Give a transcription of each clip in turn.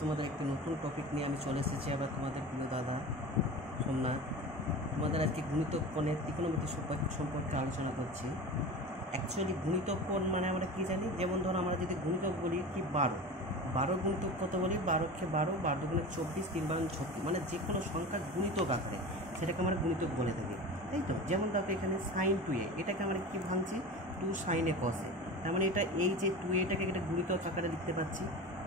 তোমাদের একটি নতুন টপিক নিয়ে আমি চলে এসেছি আবার তোমাদের প্রিয় দাদা সোমনাথ। তোমাদের আজকে গুণিতক কোণের ত্রিকোণমিতি সম্পর্কে আলোচনা করছি। অ্যাকচুয়ালি গুণিতক কোণ মানে আমরা কী জানি, যেমন ধরো আমরা যদি গুণিতক বলি কি 12 গুণিতক কত বলি, 12কে 12, 12 দুগুণে 24, 3 12 36, মানে যে কোনো সংখ্যার গুণিতক আকারে সেটাকে আমরা গুণিতক বলে থাকি, তাই তো। যেমন দেখো এখানে sin 2a, এটাকে আমরা কী ভাঙছি 2 sin a cos a, তার মানে এটা এই যে 2a এটাকে একটা গুণিতক আকারে লিখতে পাচ্ছি।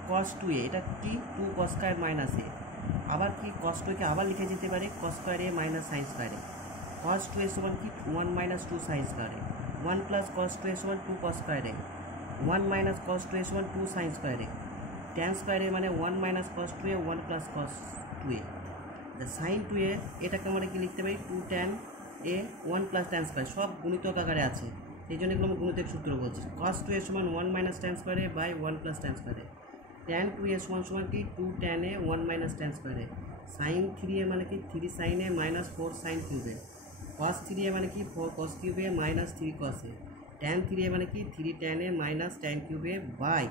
cos 2a এটা কি 2 cos স্কয়ার মাইনাস a, আবার কি cos 2কে আবার লিখে যেতে পারে cos square a minus sin square a। cos 2a সমান কি 1 minus 2 sin square a, 1 plus cos 2a সমান 2 cos square a, 1 minus cos 2a সমান 2 sin square a, tan square a মানে 1 minus cos 2a 1 plus cos 2a। sin 2a এটাকে আমরা কি লিখতে পারি 2 tan a 1 plus tan square, সব গুণিতক আকারে আছে, এই জন্য এগুলো আমরা গুণিতক সূত্র বলছি। cos 2a সমান 1 minus tan square a by 1 plus tan square a। tan 2a সমান কি 2 tan a 1 minus tan square a। sin 3a মানে কি 3 sin a minus 4 sin cube a। cos 3a মানে কি 4 cos cube a minus 3 cos a। tan 3a মানে কি 3 tan a minus tan cube a by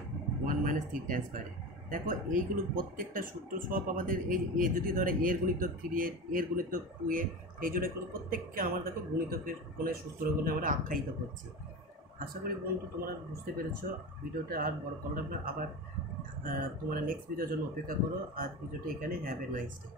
1 minus 3 tan square a। দেখো এইগুলো প্রত্যেকটা সূত্র সব আমাদের এই এ যদি ধরে এর গুণিতক 3a, এর গুণিতক 2a, এই জন্য এগুলো প্রত্যেককে আমরা দেখো গুণিতকের কোণের সূত্রগুলো আমরা আখ্যায়িত করছি। আশা করি বন্ধু তোমরা বুঝতে পেরেছ। ভিডিওটা আর বড় করলাম না, আবার তোমরা নেক্সট ভিডিওর জন্য অপেক্ষা করো। আর ভিডিওটা এখানে হ্যাভ এ নাইস ডে।